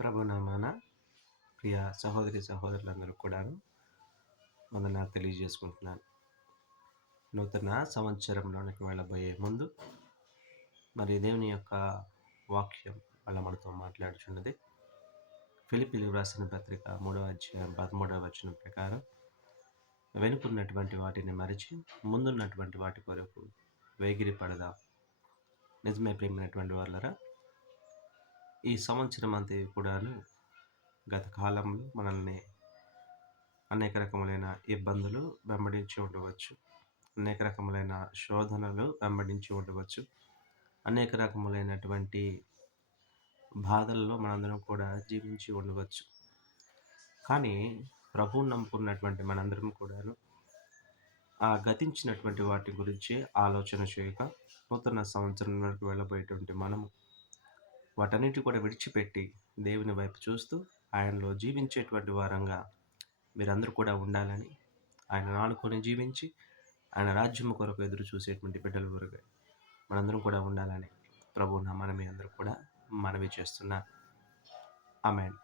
ప్రభునామాన ప్రియ సహోదరి సహోదరులందరూ కూడాను వందనాలు తెలియజేసుకుంటున్నాను. నూతన సంవత్సరంలోనికి వెళ్ళబోయే ముందు మరి దేవుని యొక్క వాక్యం వల్ల మనతో మాట్లాడుచున్నది. ఫిలిప్పీయులకు వ్రాసిన పత్రిక 3వ అధ్యాయం 13వ వచనం ప్రకారం, వెనుకున్నటువంటి వాటిని మరిచి ముందున్నటువంటి వాటి కొరకు వేగిరి పడదాం. నిజమే ప్రియమైనటువంటి వాళ్ళరా, ఈ సంవత్సరం అంతా కూడాను గత కాలంలో మనల్ని అనేక రకములైన ఇబ్బందులు వెంబడించి ఉండవచ్చు, అనేక రకములైన శోధనలు వెంబడించి ఉండవచ్చు, అనేక రకములైనటువంటి బాధల్లో మనందరం కూడా జీవించి ఉండవచ్చు. కానీ ప్రభువుని నమ్ముకున్నటువంటి మనందరం కూడాను ఆ గతించినటువంటి వాటి గురించి ఆలోచన చేయక, నూతన సంవత్సరం వరకు వెళ్ళబోయేటువంటి మనము వాటన్నిటి కూడా విడిచిపెట్టి దేవుని వైపు చూస్తూ ఆయనలో జీవించేటువంటి వారంగా మీరందరూ కూడా ఉండాలని, ఆయన ఆనుకొని జీవించి ఆయన రాజ్యము కొరకు ఎదురు చూసేటువంటి బిడ్డల వరకు మనందరం కూడా ఉండాలని ప్రభువు నామమున మీ అందరూ కూడా మనవి చేస్తున్నా. ఆమేన్.